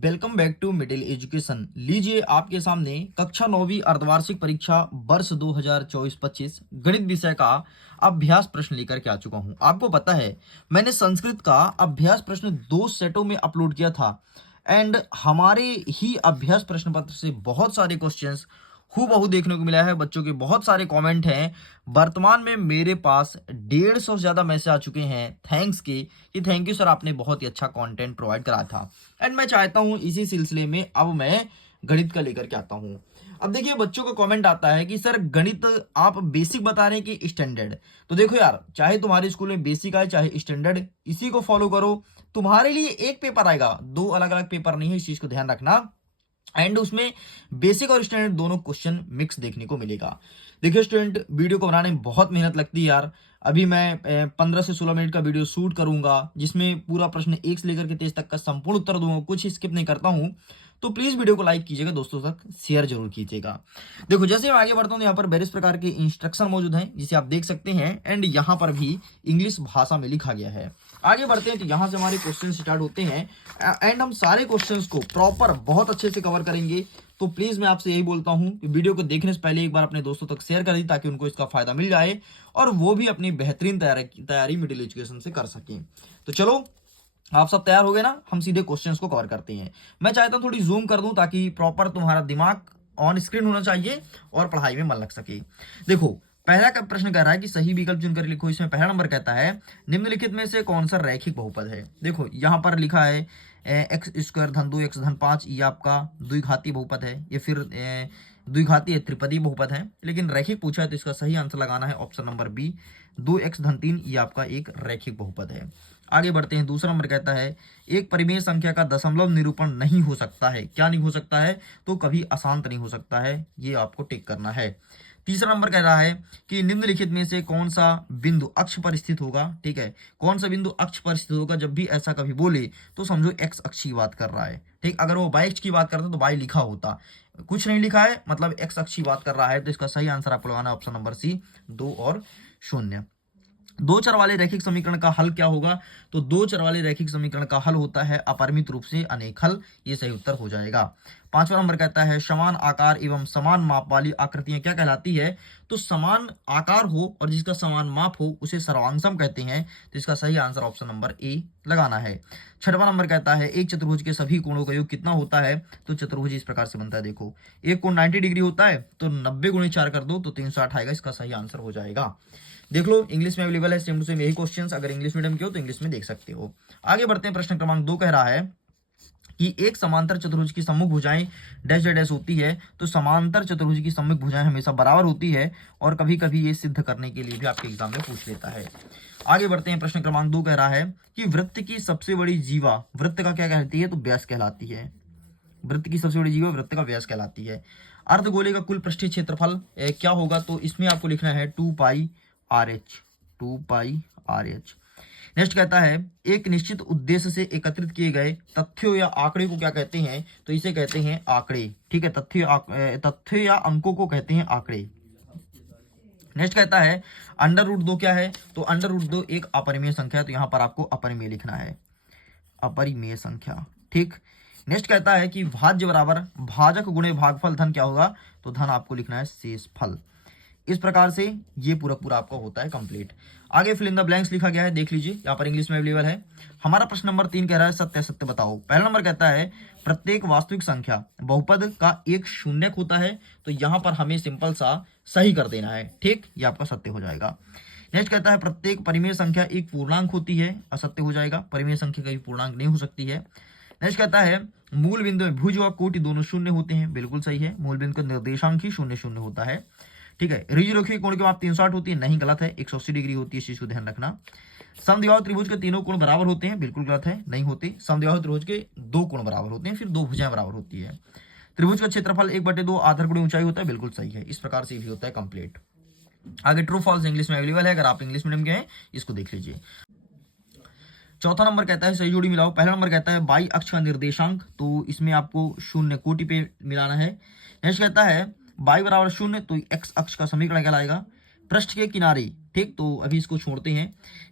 Welcome back to middle education. लीजिए आपके सामने कक्षा 9वीं अर्धवार्षिक परीक्षा वर्ष 2024-25 गणित विषय का अभ्यास प्रश्न लेकर के आ चुका हूं। आपको पता है मैंने संस्कृत का अभ्यास प्रश्न 2 सेटों में अपलोड किया था एंड हमारे ही अभ्यास प्रश्न पत्र से बहुत सारे क्वेश्चंस हूबहू देखने को मिला है। बच्चों के बहुत सारे कमेंट हैं। वर्तमान में मेरे पास 150 से ज्यादा मैसेज आ चुके हैं थैंक्स के कि थैंक यू सर, आपने बहुत ही अच्छा कंटेंट प्रोवाइड करा था। एंड मैं चाहता हूं इसी सिलसिले में अब मैं गणित का लेकर के आता हूं। अब देखिए बच्चों का कमेंट आता है कि सर गणित आप बेसिक बता रहे हैं कि स्टैंडर्ड। तो देखो यार, चाहे तुम्हारे स्कूल में बेसिक आए चाहे स्टैंडर्ड, इसी को फॉलो करो। तुम्हारे लिए एक पेपर आएगा, दो अलग अलग पेपर नहीं है, इस चीज को ध्यान रखना। एंड उसमें बेसिक और स्टैंडर्ड दोनों क्वेश्चन मिक्स देखने को मिलेगा। देखिए स्टूडेंट, वीडियो को बनाने में बहुत मेहनत लगती है यार। अभी मैं 15 से 16 मिनट का वीडियो शूट करूंगा जिसमें पूरा प्रश्न 1 से लेकर के 23 तक का संपूर्ण उत्तर दूंगा, कुछ स्किप नहीं करता हूं। तो प्लीज वीडियो को लाइक कीजिएगा, दोस्तों तक शेयर जरूर कीजिएगा। देखो जैसे मैं आगे बढ़ता हूं, यहाँ पर वेरियस प्रकार के इंस्ट्रक्शन मौजूद हैं जिसे आप देख सकते हैं एंड यहाँ पर भी इंग्लिश भाषा में लिखा गया है। आगे बढ़ते हैं तो यहाँ से हमारे क्वेश्चन स्टार्ट होते हैं एंड हम सारे क्वेश्चंस को प्रॉपर बहुत अच्छे से कवर करेंगे। तो प्लीज मैं आपसे यही बोलता हूं कि वीडियो को देखने से पहले एक बार अपने दोस्तों तक शेयर कर दी ताकि उनको इसका फायदा मिल जाए और वो भी अपनी बेहतरीन तैयारी मिडिल एजुकेशन से कर सकें। तो चलो, आप सब तैयार हो गए ना, हम सीधे क्वेश्चंस को कवर करते हैं। मैं चाहता हूं थोड़ी जूम कर दूं ताकि प्रॉपर तुम्हारा दिमाग ऑन स्क्रीन होना चाहिए और पढ़ाई में मन लग सके। देखो पहला का प्रश्न कह रहा है कि सही विकल्प चुनकर लिखो। इसमें पहला नंबर कहता है निम्नलिखित में से कौन सा रैखिक बहुपद है। देखो यहाँ पर लिखा है एक्स स्क्वायर धन 2 एक्स धन 5, ये आपका द्विघाती बहुपद है, ये फिर द्विघाती त्रिपदी बहुपद है, लेकिन रैखिक पूछा है तो इसका सही आंसर लगाना है ऑप्शन नंबर बी, 2x धन 3, ये आपका एक रैखिक बहुपद है। आगे बढ़ते हैं, दूसरा नंबर कहता है एक परिमेय संख्या का दशमलव निरूपण नहीं हो सकता है। क्या नहीं हो सकता है? तो कभी अशांत नहीं हो सकता है, ये आपको टिक करना है। तीसरा नंबर कह रहा है कि निम्नलिखित में से कौन सा बिंदु अक्ष पर स्थित होगा। ठीक है, कौन सा बिंदु अक्ष पर स्थित होगा? जब भी ऐसा कभी बोले तो समझो एक्स अक्ष की बात कर रहा है। ठीक, अगर वो वाई अक्ष की बात करता तो वाई लिखा होता, कुछ नहीं लिखा है मतलब एक्स अक्ष की बात कर रहा है। तो इसका सही आंसर आपको लगाना है ऑप्शन नंबर सी, 2 और 0। दो चर वाले रैखिक समीकरण का हल क्या होगा? तो दो चर वाले रैखिक समीकरण का हल होता है अपरिमित रूप से अनेक हल, ये सही उत्तर हो जाएगा। पांचवा नंबर कहता है समान आकार एवं समान माप वाली आकृतियां क्या कहलाती है? तो समान आकार हो और जिसका समान माप हो उसे सर्वांगसम कहते हैं। तो इसका सही आंसर ऑप्शन नंबर ए लगाना है। छठवां नंबर कहता है एक चतुर्भुज के सभी कोणों का योग कितना होता है? तो चतुर्भुज इस प्रकार से बनता है, देखो एक कोण 90 डिग्री होता है तो 90 गुणे 4 कर दो तो 360 आएगा, इसका सही आंसर हो जाएगा। देख लो इंग्लिश में अवेलेबल है सेम टू सेम यही क्वेश्चंस, अगर इंग्लिश मीडियम के हो तो इंग्लिश में देख सकते हो। आगे बढ़ते हैं, प्रश्न क्रमांक 2 कह रहा है कि एक समांतर चतुर्भुज की सम्मुख भुजाएं डैश डैश होती है। तो समांतर चतुर्भुज की सम्मुख भुजाएं हमेशा बराबर होती है और कभी कभी ये सिद्ध करने के लिए भी आपके एग्जाम में पूछ लेता है। आगे बढ़ते हैं, प्रश्न क्रमांक 2 कह रहा है कि वृत्त की सबसे बड़ी जीवा वृत्त का क्या कहती है? तो व्यास कहलाती है। वृत्त की सबसे बड़ी जीवा वृत्त का व्यास कहलाती है। अर्धगोले का कुल पृष्ठीय क्षेत्रफल क्या होगा? तो इसमें आपको लिखना है 2 पाई आर एच। नेक्स्ट कहता है एक निश्चित उद्देश्य से एकत्रित किए गए तथ्यों या आंकड़े को क्या कहते हैं? तो इसे कहते हैं आंकड़े। ठीक है, तथ्य या अंकों को कहते हैं आंकड़े। नेक्स्ट कहता है अंडर रूट 2 क्या है? तो अंडर रूट 2 एक अपरिमेय संख्या है, तो यहां पर आपको अपरिमेय लिखना है, अपरिमेय संख्या। ठीक, नेक्स्ट कहता है कि भाज्य बराबर भाजक गुणे भागफल धन क्या होगा? तो धन आपको लिखना है शेषफल। इस प्रकार से ये पूरा आपका होता है कंप्लीट। आगे फिल इन द ब्लैंक्स लिखा गया है, देख लीजिए यहाँ पर इंग्लिश में अवेलेबल है। हमारा प्रश्न नंबर 3 कह रहा है सत्य सत्य बताओ। पहला नंबर कहता है प्रत्येक वास्तविक संख्या बहुपद का एक शून्यक होता है। तो यहाँ पर हमें सिंपल सा सही कर देना है। ठीक, ये आपका सत्य हो जाएगा। नेक्स्ट कहता है प्रत्येक परिमेय संख्या एक पूर्णांक होती है, असत्य हो जाएगा, परिमेय संख्या कभी पूर्णांक नहीं हो सकती है। नेक्स्ट कहता है मूल बिंदु में भुज और कोटि दोनों शून्य होते हैं, बिल्कुल सही है, मूल बिंदु का निर्देशांक ही 0 0 होता है। ठीक है, ऋजुरेखीय कोण की माप 360 होती है, नहीं गलत है, 180 डिग्री होती है, इस चीज को ध्यान रखना। समद्विबाहु त्रिभुज के तीनों कोण बराबर होते हैं, बिल्कुल गलत है, नहीं होते। समद्विबाहु त्रिभुज के 2 कोण बराबर होते हैं, फिर 2 भुजाएं बराबर होती है। त्रिभुज का क्षेत्रफल 1/2 आधार गुणे ऊंचाई होता है, बिल्कुल सही है। इस प्रकार से भी होता है कंप्लीट। आगे ट्रू फॉल्स इंग्लिश में अवेलेबल है, अगर आप इंग्लिश मीडियम के हैं इसको देख लीजिए। चौथा नंबर कहता है सही जोड़ी मिलाओ। पहला नंबर कहता है बाई अक्ष का निर्देशांक, तो इसमें आपको 0 कोटि पे मिलाना है। नेक्स्ट कहता है बाई बराबर 0, तो एक्स अक्ष का समीकरण कहलाएगा। पृष्ठ के किनारे, ठीक, तो अभी इसको छोड़ते हैं।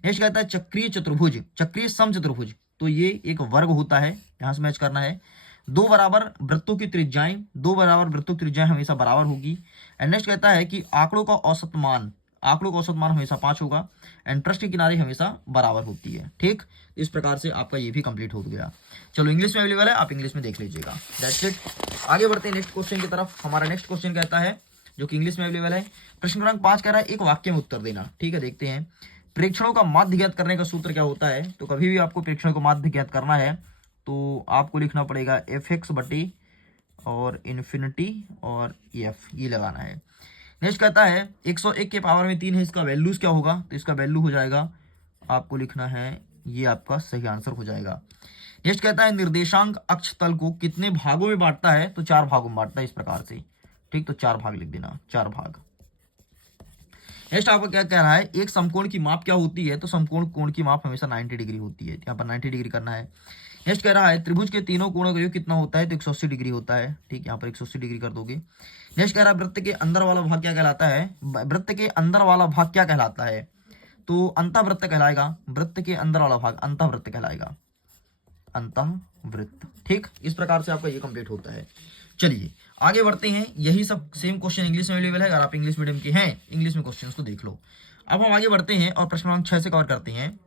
नेक्स्ट कहता है चक्रीय चतुर्भुज, चक्रीय समचतुर्भुज, तो ये एक वर्ग होता है, यहां से मैच करना है। दो बराबर वृत्तों की त्रिज्याएं हमेशा बराबर होगी। एंड नेक्स्ट कहता है कि आंकड़ों का औसत मान हमेशा 5 होगा। एंड पृष्ठ की किनारी हमेशा बराबर होती है। ठीक, इस प्रकार से आपका ये भी कंप्लीट हो गया। चलो इंग्लिश में अवेलेबल है, आप इंग्लिश में देख लीजिएगा। That's it. आगे बढ़ते हैं नेक्स्ट क्वेश्चन की तरफ। हमारा नेक्स्ट क्वेश्चन कहता है, जो कि इंग्लिश में अवेलेबल है, प्रश्न क्रमांक 5 कह रहा है एक वाक्य में उत्तर देना। ठीक है, देखते हैं। प्रेक्षणों का माध्य ज्ञात करने का सूत्र क्या होता है? तो कभी भी आपको प्रेक्षणों का माध्य ज्ञात करना है तो आपको लिखना पड़ेगा एफ एक्स बटे और इन्फिनिटी और एफ, ये लगाना है। नेक्स्ट कहता है 101 के पावर में 3 है, इसका वैल्यूज क्या होगा? तो इसका वैल्यू हो जाएगा, आपको लिखना है, ये आपका सही आंसर हो जाएगा। नेक्स्ट कहता है निर्देशांक अक्ष तल को कितने भागों में बांटता है? तो 4 भागों में बांटता है इस प्रकार से। ठीक, तो 4 भाग लिख देना, 4 भाग। नेक्स्ट आपको क्या कह रहा है, एक समकोण की माप क्या होती है? तो समकोण कोण की माप हमेशा 90 डिग्री होती है, यहाँ पर 90 डिग्री करना है। नेक्स्ट कह रहा है त्रिभुज के तीनों कोणों का योग कितना होता है? तो 180 डिग्री होता है। ठीक, यहाँ पर 180 डिग्री कर दोगे। नेक्स्ट कह रहा है वृत्त के अंदर वाला भाग क्या कहलाता है? वृत्त के अंदर वाला भाग क्या कहलाता है? तो अंतःवृत्त कहलाएगा। वृत्त के अंदर वाला भाग अंतःवृत्त कहलाएगा, अंतःवृत्त। ठीक, इस प्रकार से आपका ये कंप्लीट होता है। चलिए आगे बढ़ते हैं। यही सब सेम क्वेश्चन इंग्लिश में अवेलेबल है, अगर आप इंग्लिश मीडियम के हैं इंग्लिश में क्वेश्चंस को देख लो। अब हम आगे बढ़ते हैं और प्रश्न क्रमांक 6 से कवर करते हैं।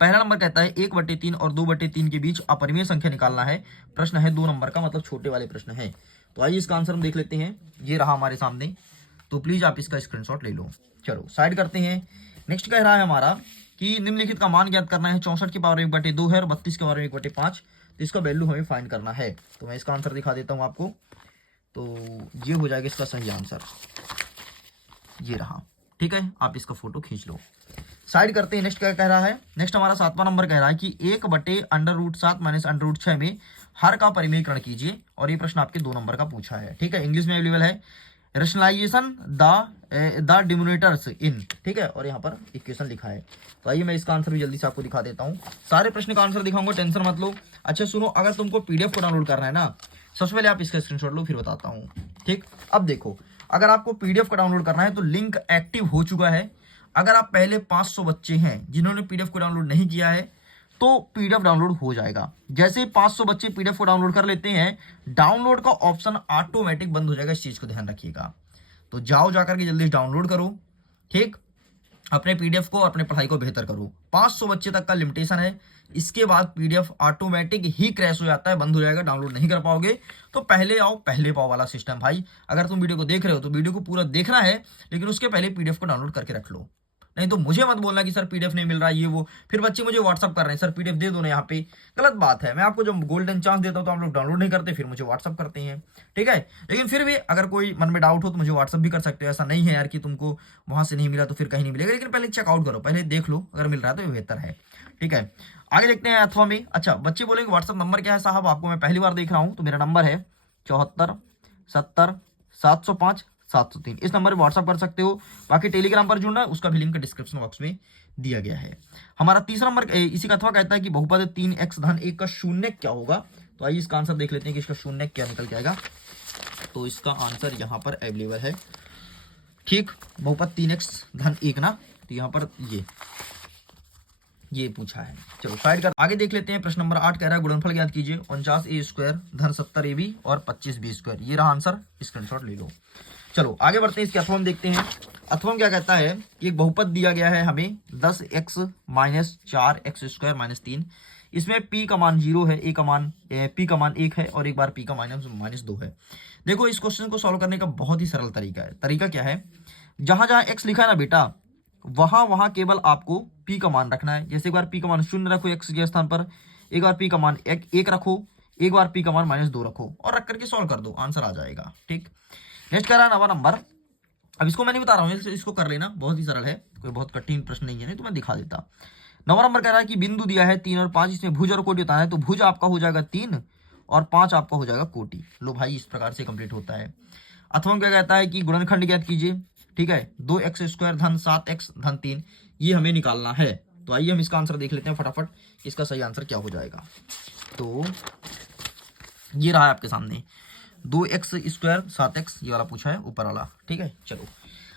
पहला नंबर कहता है 1/3 और 2/3 के बीच अपरिमेय संख्या निकालना है। प्रश्न है 2 नंबर का, मतलब छोटे वाले प्रश्न है। तो आइए इसका आंसर हम देख लेते हैं। ये रहा हमारे सामने, तो प्लीज आप इसका स्क्रीनशॉट ले लो। चलो साइड करते हैं। नेक्स्ट कह रहा है हमारा कि निम्नलिखित का मान ज्ञात करना है। 64 की पावर 1/2 है और 32 की पावर 1/5, तो इसका वैल्यू हमें फाइंड करना है। तो मैं इसका आंसर दिखा देता हूँ आपको। तो ये हो जाएगा इसका सही आंसर, ये रहा। ठीक है, आप इसका फोटो खींच लो। साइड करते हैं। नेक्स्ट क्या कह रहा है? नेक्स्ट हमारा 7वां नंबर कह रहा है कि 1/√7 माइनस √6 में हर का परिमेयकरण कीजिए। और ये प्रश्न आपके 2 नंबर का पूछा है। ठीक है, इंग्लिश में अवेलेबल है, रेशनलाइजेशन द डिनोमिनेटर्स इन। ठीक है, और यहाँ पर इक्वेशन लिखा है। तो आइए मैं इसका आंसर भी जल्दी से आपको दिखा देता हूँ। सारे प्रश्न का आंसर दिखाऊंगा, टेंशन मत लो। अच्छा सुनो, अगर तुमको पीडीएफ को डाउनलोड करना है ना, सबसे पहले आप इसका स्क्रीनशॉट लो, फिर बताता हूँ। ठीक, अब देखो, अगर आपको पीडीएफ को डाउनलोड करना है तो लिंक एक्टिव हो चुका है। अगर आप पहले 500 बच्चे हैं जिन्होंने पीडीएफ को डाउनलोड नहीं किया है तो पीडीएफ डाउनलोड हो जाएगा। जैसे 500 बच्चे पीडीएफ को डाउनलोड कर लेते हैं, डाउनलोड का ऑप्शन ऑटोमेटिक बंद हो जाएगा। इस चीज को ध्यान रखिएगा। तो जाओ जाकर के जल्दी डाउनलोड करो। ठीक, अपने पीडीएफ को, अपने पढ़ाई को बेहतर करो। 500 बच्चे तक का लिमिटेशन है, इसके बाद पीडीएफ ऑटोमेटिक ही क्रैश हो जाता है, बंद हो जाएगा, डाउनलोड नहीं कर पाओगे। तो पहले आओ पहले पाओ वाला सिस्टम भाई। अगर तुम वीडियो को देख रहे हो तो वीडियो को पूरा देखना है, लेकिन उसके पहले पीडीएफ को डाउनलोड करके रख लो। नहीं तो मुझे मत बोलना कि सर पीडीएफ नहीं मिल रहा है ये वो, फिर बच्चे मुझे व्हाट्सअप कर रहे हैं सर पीडीएफ दे दो ना यहाँ पे। गलत बात है। मैं आपको जब गोल्डन चांस देता हूँ तो आप लोग डाउनलोड नहीं करते, फिर मुझे व्हाट्सअप करते हैं। ठीक है, लेकिन फिर भी अगर कोई मन में डाउट हो तो मुझे व्हाट्सअप भी कर सकते हो। ऐसा नहीं है यार कि तुमको वहां से नहीं मिला तो फिर कहीं नहीं मिलेगा, लेकिन पहले चेकआउट करो, पहले देख लो, अगर मिल रहा है तो बेहतर है। ठीक है, आगे देखते हैं अथवा में। अच्छा बच्चे बोलेंगे व्हाट्सअप नंबर क्या है साहब? आपको मैं पहली बार देख रहा हूँ, तो मेरा नंबर है 74 70 705 703। इस नंबर पर व्हाट्सअप कर सकते हो। बाकी टेलीग्राम पर जुड़ना है, उसका भी लिंक डिस्क्रिप्शन बॉक्स में दिया गया है। हमारा तीसरा नंबर इसी का अथवा कहता है कि बहुपद 3x धन 1 का शून्य क्या होगा? तो आइए इसका आंसर देख लेते हैं कि इसका शून्य क्या निकल के आएगा। तो इसका आंसर यहाँ पर अवेलेबल है। ठीक, बहुपद 3x धन 1 ना, तो यहाँ पर ये पूछा है। चलो साइड कर आगे देख लेते हैं। प्रश्न नंबर 8 कह रहा है गुणनफल ज्ञात कीजिए 49a² धन 70ab और 25b²। ये रहा आंसर, स्क्रीनशॉट ले लो। चलो आगे बढ़ते हैं, इसके अथवा देखते हैं। अथवा क्या कहता है कि एक बहुपद दिया गया है हमें 10x माइनस 4x² माइनस 3। इसमें p का मान 0 है, p का मान 1 है और एक बार p का माइनस 2 है। देखो इस क्वेश्चन को सॉल्व करने का बहुत ही सरल तरीका है। तरीका क्या है, जहां जहां x लिखा है ना बेटा, वहां केवल आपको p का मान रखना है। जैसे एक बार p का मान 0 रखो x के स्थान पर, एक बार p का मान 1 रखो, एक बार p का मान -2 रखो और रख करके सॉल्व कर दो, आंसर आ जाएगा। ठीक, नेक्स्ट कह रहा है 9वां नंबर। अब इसको मैं नहीं बता रहा हूँ, इसको कर लेना, बहुत ही सरल है, कोई बहुत कठिन प्रश्न नहीं है, नहीं तो मैं दिखा देता। 9वां नंबर कह रहा है कि बिंदु दिया है 3 और 5, इसमें भुज और कोटि बताना है। तो भुज आपका हो जाएगा 3 और 5 आपका हो जाएगा कोटि। लो भाई इस प्रकार से कंप्लीट होता है। अथवा क्या कहता है कि गुणनखंड ज्ञात कीजिए। ठीक है, 2x² धन 7x धन 3, ये हमें निकालना है। तो आइए हम इसका आंसर देख लेते हैं फटाफट, इसका सही आंसर क्या हो जाएगा। तो ये रहा है आपके सामने 2x² 7x, ये वाला पूछा है ऊपर वाला। ठीक है, चलो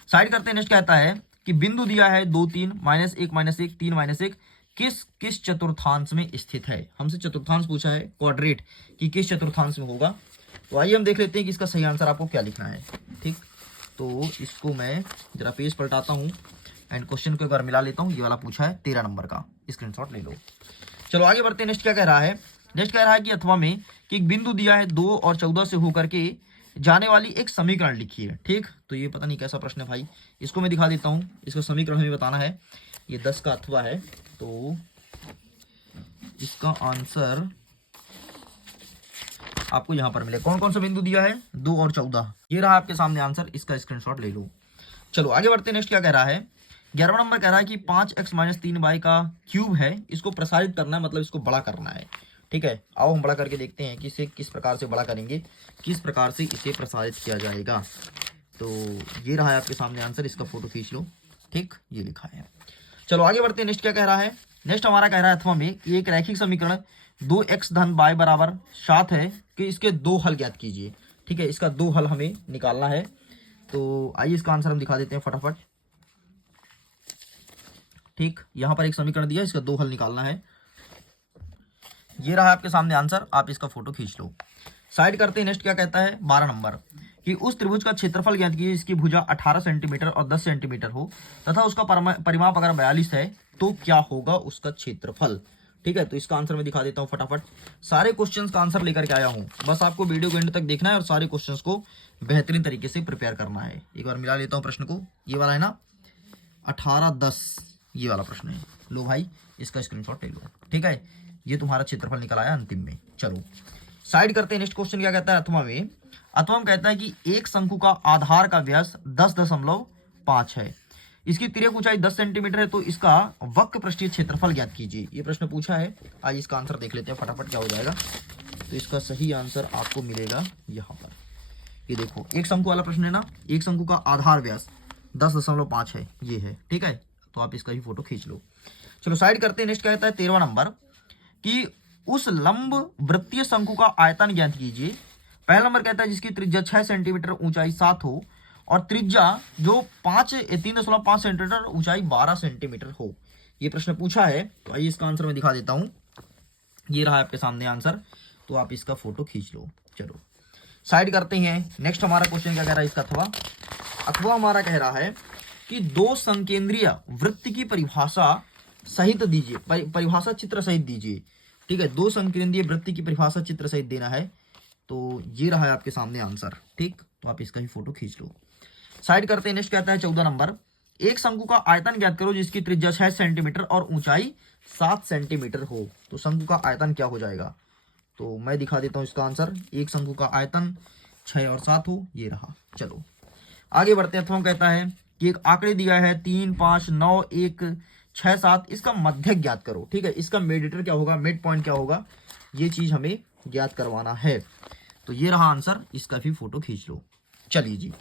साइड करते हैं। नेक्स्ट कहता है कि बिंदु दिया है 2 3 -1 -1 3 -1, किस किस चतुर्थांश में स्थित है। हमसे चतुर्थांश पूछा है, क्वाड्रेट, कि किस चतुर्थांश में होगा। तो आइए हम देख लेते हैं कि इसका सही आंसर आपको क्या लिखना है। ठीक, तो इसको मैं जरा पेज पलटाता हूँ एंड क्वेश्चन को एक बार मिला लेता हूँ। ये वाला पूछा है 13 नंबर का, स्क्रीनशॉट ले लो। चलो आगे बढ़ते हैं। नेक्स्ट क्या कह रहा है, नेक्स्ट कह रहा है कि अथवा में कि एक बिंदु दिया है 2 और 14 से होकर के जाने वाली एक समीकरण लिखी है। ठीक, तो ये पता नहीं कैसा प्रश्न है भाई, इसको मैं दिखा देता हूँ। इसका समीकरण हमें बताना है। ये 10 का अथवा है, तो इसका आंसर आपको यहां पर मिले। कौन कौन सा बिंदु दिया है, 2 और 14, ये रहा आपके सामने आंसर। इसका स्क्रीनशॉट ले लो। चलो आगे बढ़ते हैं। नेक्स्ट क्या कह रहा है, 11वां नंबर कह रहा है कि 5x - 3y का क्यूब है, इसको प्रसारित करना है, मतलब इसको बड़ा करना है। ठीक है, आओ हम बड़ा करके देखते हैं कि इसे किस प्रकार से बड़ा करेंगे, किस प्रकार से इसे प्रसारित किया जाएगा। तो ये रहा है आपके सामने आंसर, इसका फोटो खींच लो। ठीक, ये लिखा है। चलो आगे बढ़ते हैं। नेक्स्ट क्या कह रहा है, नेक्स्ट हमारा कह रहा है अथवा में कि एक रैखिक समीकरण 2x - y बराबर 7 है कि इसके 2 हल ज्ञात कीजिए। ठीक है, इसका 2 हल हमें निकालना है। तो आइए इसका आंसर हम दिखा देते हैं फटाफट। ठीक, यहां पर एक समीकरण दिया है, इसका 2 हल निकालना है। ये रहा आपके सामने आंसर, आप इसका फोटो खींच लो। साइड करते हैं। नेक्स्ट क्या कहता है, 12 नंबर कि उस त्रिभुज का क्षेत्रफल ज्ञात कीजिए इसकी भुजा 18 सेंटीमीटर और 10 सेंटीमीटर हो तथा उसका परिमाप अगर 42 है तो क्या होगा उसका क्षेत्रफल। ठीक है, तो इसका आंसर मैं दिखा देता हूँ फटाफट। सारे क्वेश्चंस का आंसर लेकर के आया हूँ, बस आपको वीडियो को एंड तक देखना है और सारे क्वेश्चंस को बेहतरीन तरीके से प्रिपेयर करना है। एक बार मिला लेता हूँ प्रश्न को, ये वाला है ना 18-10, ये वाला प्रश्न है। लो भाई, इसका स्क्रीनशॉट ले लो। ठीक है, ये तुम्हारा क्षेत्रफल निकल आया अंतिम में। चलो साइड करते हैं। नेक्स्ट क्वेश्चन क्या कहता है अथवा में, अथवा में कहता है कि एक शंकु का आधार का व्यास 10.5 है, इसकी तिर्यक ऊंचाई 10 सेंटीमीटर है, तो इसका वक्र पृष्ठीय क्षेत्रफल ज्ञात कीजिए। ये प्रश्न पूछा है। आज इसका आंसर देख लेते हैं फटाफट क्या हो जाएगा। तो इसका सही आंसर आपको मिलेगा यहाँ पर। ये देखो, एक शंकु वाला प्रश्न है ना, एक शंकु का आधार व्यास 10.5 है, ये है। ठीक है, तो आप इसका ही फोटो खींच लो। चलो साइड करते हैं। नेक्स्ट क्या कहता है 13वां नंबर कि उस लंब वृत्तीय शंकु का आयतन ज्ञात कीजिए। पहला नंबर कहता है जिसकी त्रिज्या 6 सेंटीमीटर ऊंचाई 7 हो और त्रिज्या जो 3.5 सेंटीमीटर ऊंचाई 12 सेंटीमीटर हो। ये प्रश्न पूछा है। तो आइए इसका आंसर मैं दिखा देता हूं। ये रहा आपके सामने आंसर, तो आप इसका फोटो खींच लो। चलो साइड करते हैं। नेक्स्ट हमारा क्वेश्चन क्या कह रहा है, इसका अथवा हमारा कह रहा है कि 2 संकेंद्रीय वृत्त की परिभाषा सहित दीजिए, परिभाषा चित्र सहित दीजिए। ठीक है, 2 संकेंद्रीय वृत्त की परिभाषा चित्र सहित देना है। तो ये रहा है आपके सामने आंसर। ठीक, तो आप इसका ही फोटो खींच लो। साइड करते हैं। नेक्स्ट कहता है 14 नंबर, एक शंकु का आयतन ज्ञात करो जिसकी त्रिज्या 6 सेंटीमीटर और ऊंचाई 7 सेंटीमीटर हो। तो शंकु का आयतन क्या हो जाएगा, तो मैं दिखा देता हूं इसका आंसर। एक शंकु का आयतन 6 और 7 हो, ये रहा। चलो आगे बढ़ते हैं। अथवा कहता है कि एक आंकड़े दिया है 3, 5, 9, 1, 6, 7, इसका मध्य ज्ञात करो। ठीक है, इसका मेडिटर क्या होगा, मिड पॉइंट क्या होगा, ये चीज हमें ज्ञात करवाना है। तो ये रहा आंसर, इसका भी फोटो खींच लो। चलिए जी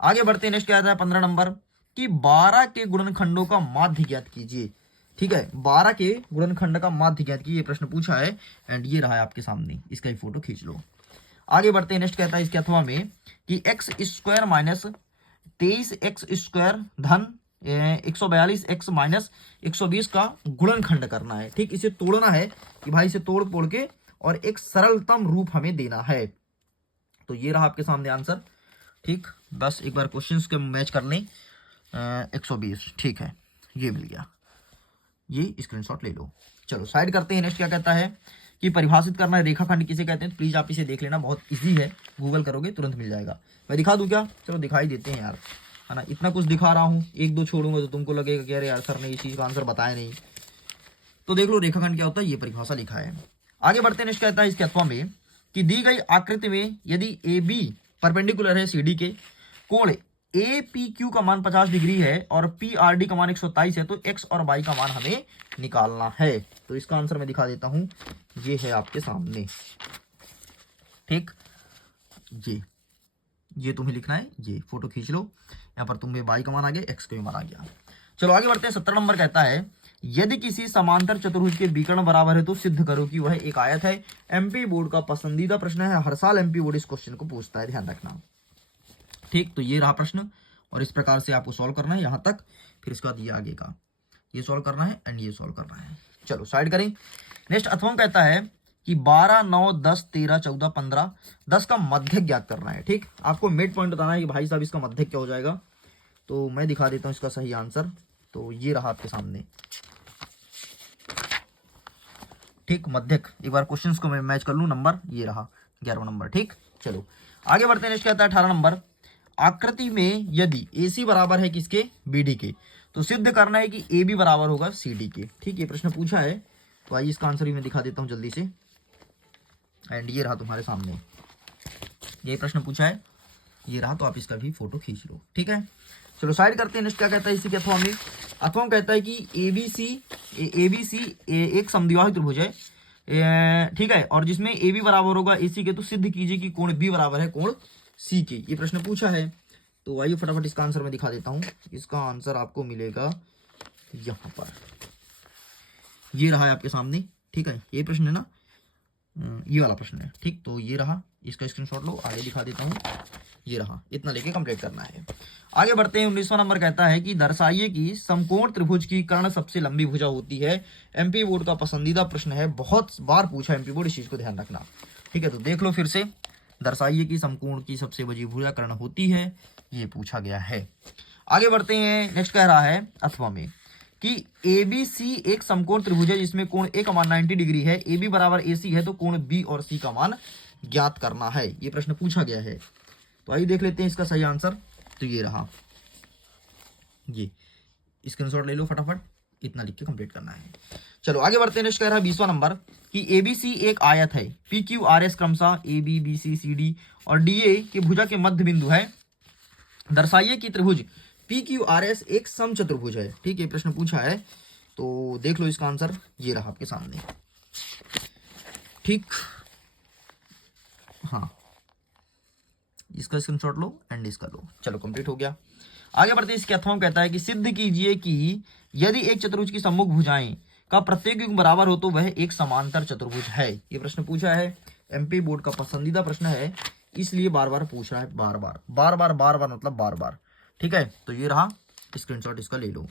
आगे बढ़ते हैं। नेक्स्ट क्या आता है 15 नंबर कि 12 के गुणनखंडों का माध्य ज्ञात कीजिए। ठीक है, 12 के गुणनखंड का माध्य ज्ञात कीजिए, ये प्रश्न पूछा है एंड ये रहा है आपके सामने, इसका ही फोटो खींच लो। आगे बढ़ते हैं। नेक्स्ट कहता है इसके अथवा में कि x² - 23x² धन 142x - 120 का गुणनखंड करना है। ठीक, इसे तोड़ना है कि भाई इसे तोड़ तोड़ के और एक सरलतम रूप हमें देना है। तो ये रहा आपके सामने आंसर। ठीक, बस एक बार क्वेश्चंस के मैच कर लें। 120, ठीक है, ये मिल गया, ये स्क्रीनशॉट ले लो। चलो साइड करते हैं। नेक्स्ट क्या कहता है कि परिभाषित करना है रेखाखंड किसे कहते हैं। प्लीज आप इसे देख लेना, बहुत इजी है, गूगल करोगे तुरंत मिल जाएगा। मैं दिखा दूं क्या, चलो दिखाई देते हैं यार, है ना। इतना कुछ दिखा रहा हूँ, 1-2 छोड़ूंगा तो तुमको लगेगा कि अरे यार सर ने इस चीज का आंसर बताया नहीं। तो देख लो रेखाखंड क्या होता है, ये परिभाषा लिखा है। आगे बढ़ते हैं। नेक्स्ट कहता है इसके अथवा में कि दी गई आकृति में यदि ए बी परपेंडिकुलर है सी डी के, कोण ए पी क्यू का मान 50 डिग्री है और पी आर डी का मान 127 है, तो एक्स और वाई का मान हमें निकालना है। तो इसका आंसर मैं दिखा देता हूं, ये है आपके सामने। ठीक, ये तुम्हें लिखना है, ये फोटो खींच लो। यहाँ पर तुम्हें वाई का मान आ गया, एक्स का मान आ गया। चलो आगे बढ़ते हैं। 17 नंबर कहता है यदि किसी समांतर चतुर्भुज के विकर्ण बराबर है तो सिद्ध करो कि वह एक आयत है। एमपी बोर्ड का पसंदीदा प्रश्न है, हर साल एमपी बोर्ड इस क्वेश्चन को पूछता है, ध्यान रखना। ठीक, तो ये रहा प्रश्न और इस प्रकार से आपको सॉल्व करना है यहाँ तक, फिर इसके बाद ये आगे का ये सॉल्व करना है एंड ये सॉल्व करना है। चलो साइड करें। नेक्स्ट अथवा कहता है कि 12, 9, 10, 13, 14, 15, 10 का मध्यक ज्ञात करना है। ठीक, आपको मिड पॉइंट बताना है कि भाई साहब इसका मध्यक क्या हो जाएगा। तो मैं दिखा देता हूँ इसका सही आंसर। तो ये रहा आपके सामने। ठीक, मध्यक, एक बार क्वेश्चंस को मैं मैच कर लूँ। नंबर ये रहा 11वां नंबर। ठीक, चलो आगे बढ़ते हैं। नेक्स्ट कहता है 18 नंबर, आकृति में यदि AC बराबर है किसके, BD के, तो सिद्ध करना है कि AB बराबर होगा CD के। ठीक, ये प्रश्न पूछा है। तो आइए इसका आंसर भी मैं दिखा देता हूँ जल्दी से। एंड ये रहा तुम्हारे सामने, ये प्रश्न पूछा है, ये रहा। तो आप इसका भी फोटो खींच लो। ठीक है, चलो साइड करते हैं। नेक्स्ट क्या कहता है इसी के अथवा में। अथवा कहता है कि ABC एक समद्विबाहु त्रिभुज है, ठीक है, और जिसमें AB बराबर होगा AC के, तो सिद्ध कीजिए कि कोण B बराबर है कोण C के। ये प्रश्न पूछा है। तो आइए फटाफट इसका आंसर मैं दिखा देता हूँ। इसका आंसर आपको मिलेगा यहाँ पर, ये रहा है आपके सामने। ठीक है, ये प्रश्न है ना, ये वाला प्रश्न है। ठीक, तो ये रहा, इसका स्क्रीनशॉट लो, आगे दिखा देता हूँ। ये रहा, इतना लेके कंप्लीट करना है। आगे बढ़ते हैं। 19वां नंबर कहता है कि दर्शाइए कि समकोण त्रिभुज की कर्ण सबसे लंबी भुजा होती है। MP बोर्ड का पसंदीदा प्रश्न है, बहुत बार पूछा MP बोर्ड, इस चीज को ध्यान रखना। ठीक है, तो देख लो फिर से। दर्शाइए कि समकोण की सबसे बड़ी भुजा कर्ण होती है, ये पूछा गया है। आगे बढ़ते हैं। नेक्स्ट कह रहा है अथवा में कि ABC एक समकोण त्रिभुज है जिसमें कोण A का मान 90 डिग्री है, AB बराबर AC है, तो कोण B और C का मान ज्ञात करना है। ये प्रश्न पूछा गया है। तो आइए देख लेते हैं इसका सही आंसर। तो ये रहा, ये स्क्रीनशॉट ले लो फटाफट, इतना लिख के कंप्लीट करना है। चलो आगे बढ़ते हैं। नेक्स्ट कह रहा है 20वां नंबर कि ABC एक आयत है, PQRS क्रमशः AB, BC, CD और DA के भुजा के मध्य बिंदु है। दर्शाइए कि त्रिभुज PQRS एक समचतुर्भुज है। ठीक, ये प्रश्न पूछा है। तो देख लो इसका आंसर, ये रहा आपके सामने। ठीक, हाँ, इसका स्क्रीनशॉट लो एंड इसका लो। चलो कंप्लीट हो गया। आगे बढ़ते इसके अथवा कहता है कि सिद्ध कीजिए कि यदि एक चतुर्भुज की सम्मुख भुजाएं का प्रत्येक युग्म बराबर हो तो वह एक समांतर चतुर्भुज है। ये प्रश्न पूछा है, MP बोर्ड का पसंदीदा प्रश्न है, इसलिए बार बार पूछ रहा है, बार बार मतलब बार बार। ठीक है, तो ये रहा, स्क्रीनशॉट इसका ले लो।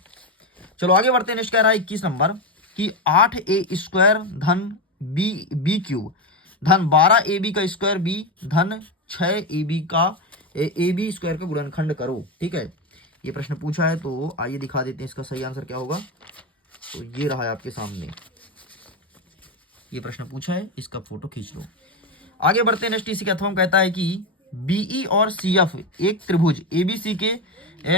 चलो आगे बढ़ते हैं। नेक्स्ट कह रहा है 21 नंबर कि 8A स्क्वायर धन B क्यूब धन 12AB का स्क्वायर B धन 6AB का AB स्क्वायर का गुणनखंड करो। ठीक है, ये प्रश्न पूछा है। तो आइए दिखा देते हैं इसका सही आंसर क्या होगा। तो ये रहा है आपके सामने, ये प्रश्न पूछा है, इसका फोटो खींच लो। आगे बढ़ते हैं। नेक्स्ट इसी के अथवा कहता है कि BE और CF एक त्रिभुज ABC के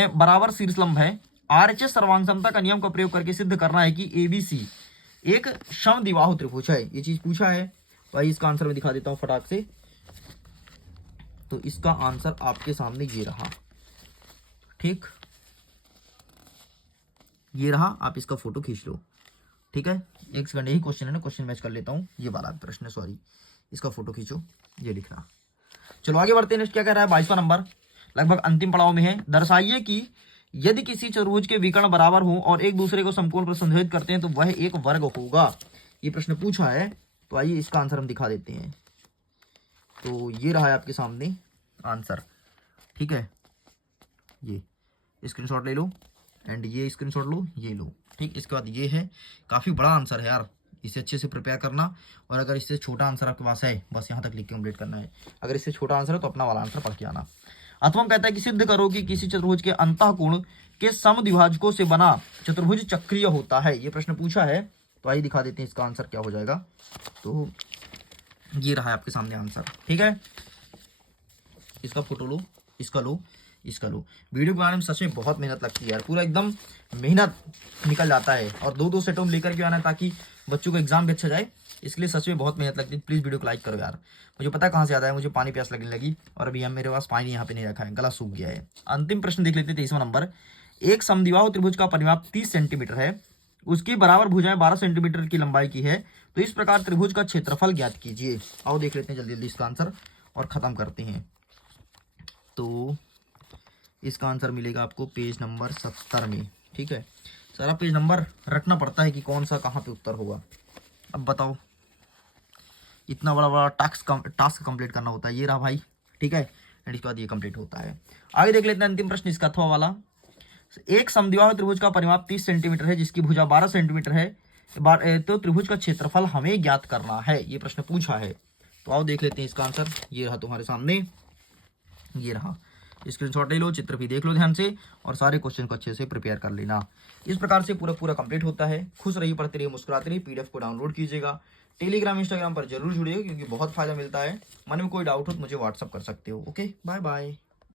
बराबर शीर्षलंब है। RHS सर्वांग समता का नियम का प्रयोग करके सिद्ध करना है कि ABC एक समद्विबाहु त्रिभुज है। ये चीज पूछा है। तो आइए इसका आंसर मैं दिखा देता हूँ फटाक से। तो इसका आंसर आपके सामने ये रहा। ठीक, ये रहा, आप इसका फोटो खींच लो। ठीक है, एक सेकंड, यही क्वेश्चन है ना, क्वेश्चन मैच कर लेता हूँ। ये वाला प्रश्न, सॉरी, इसका फोटो खींचो, ये लिखना। चलो आगे बढ़ते हैं। नेक्स्ट क्या कह रहा है 22वां नंबर, लगभग अंतिम पड़ाव में है। दर्शाइए कि यदि किसी चतुर्भुज के विकर्ण बराबर हो और एक दूसरे को समकोण पर संदर्भित करते हैं तो वह एक वर्ग होगा। ये प्रश्न पूछा है। तो आइए इसका आंसर हम दिखा देते हैं। तो ये रहा है आपके सामने आंसर। ठीक है, ये स्क्रीनशॉट ले लो एंड ये स्क्रीनशॉट लो, ये लो। ठीक, इसके बाद ये है, काफ़ी बड़ा आंसर है यार, इसे अच्छे से प्रिपेयर करना। और अगर इससे छोटा आंसर आपके पास है, बस यहाँ तक लिख के कंप्लीट करना है। अगर इससे छोटा आंसर है तो अपना वाला आंसर पढ़ के आना। अथवा कहता है कि सिद्ध करो कि किसी चतुर्भुज के अंतःकोण के समद्विभाजकों से बना चतुर्भुज चक्रीय होता है। ये प्रश्न पूछा है। तो आइए दिखा देते हैं इसका आंसर क्या हो जाएगा। तो ये रहा है आपके सामने आंसर। ठीक है, इसका फोटो लो, इसका लो, इसका लो। वीडियो बनाने में सच में बहुत मेहनत लगती है यार, पूरा एकदम मेहनत निकल जाता है। और दो सेटों में लेकर के आना है ताकि बच्चों को एग्जाम भी अच्छा जाए, इसके लिए सच में बहुत मेहनत लगती है। प्लीज़ वीडियो को लाइक करो यार। मुझे पता कहाँ से आता है, मुझे पानी प्यास लगने लगी और अभी हम मेरे पास पानी यहाँ पे नहीं रखा है, गला सूख गया है। अंतिम प्रश्न देख लेते हैं 23वां नंबर। एक समद्विबाहु त्रिभुज का परिमाप 30 सेंटीमीटर है, उसकी बराबर भुजाएं 12 सेंटीमीटर की लंबाई की है, तो इस प्रकार त्रिभुज का क्षेत्रफल ज्ञात कीजिए। आओ देख लेते हैं जल्दी जल्दी इसका आंसर और खत्म करते हैं। तो इसका आंसर मिलेगा आपको पेज नंबर 70 में। ठीक है, सारा पेज नंबर रखना पड़ता है कि कौन सा कहाँ पे उत्तर होगा। अब बताओ, इतना बड़ा बड़ा टास्क कंप्लीट करना होता है। ये रहा भाई। ठीक है, एंड इसके बाद ये कंप्लीट होता है। आगे देख लेते हैं अंतिम प्रश्न इसका अथवा वाला। एक समद्विबाहु त्रिभुज का परिमाप 30 सेंटीमीटर है जिसकी भुजा 12 सेंटीमीटर है, तो त्रिभुज का क्षेत्रफल हमें ज्ञात करना है, ये प्रश्न पूछा है। तो आओ देख लेते हैं इसका आंसर। ये रहा तुम्हारे सामने, ये रहा, स्क्रीनशॉट ले लो, चित्र भी देख लो ध्यान से और सारे क्वेश्चन को अच्छे से प्रिपेयर कर लेना। इस प्रकार से पूरा पूरा कंप्लीट होता है। खुश रहिए, पढ़ते रहिए, मुस्कुराते रहिए। पीडीएफ को डाउनलोड कीजिएगा, टेलीग्राम इंस्टाग्राम पर जरूर जुड़िए क्योंकि बहुत फायदा मिलता है। मन में कोई डाउट हो तो मुझे व्हाट्सअप कर सकते हो। Okay, bye bye.